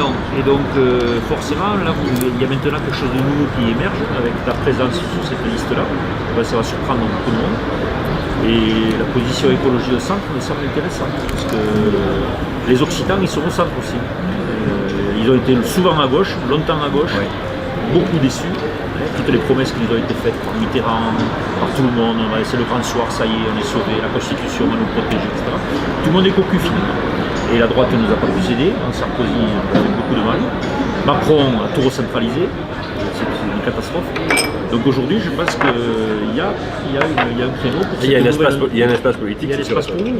Non. Et donc, forcément, là, il y a maintenant quelque chose de nouveau qui émerge avec ta présence sur cette liste-là. Ben, ça va surprendre beaucoup de monde. Et la position écologie au centre me semble intéressante, parce que les Occitans, ils sont au centre aussi. Ils ont été souvent à gauche, longtemps à gauche, beaucoup déçus. Toutes les promesses qui nous ont été faites par Mitterrand, par tout le monde, c'est le grand soir, ça y est, on est sauvé, la Constitution va nous protéger, etc. Tout le monde est cocu finalement. Et la droite ne nous a pas pu aider, Sarkozy a fait beaucoup de mal. Macron a tout recentralisé, c'est une catastrophe. Donc aujourd'hui, je pense qu'il y a un créneau pour il y a un espace politique. Il y a l'espace pour nous.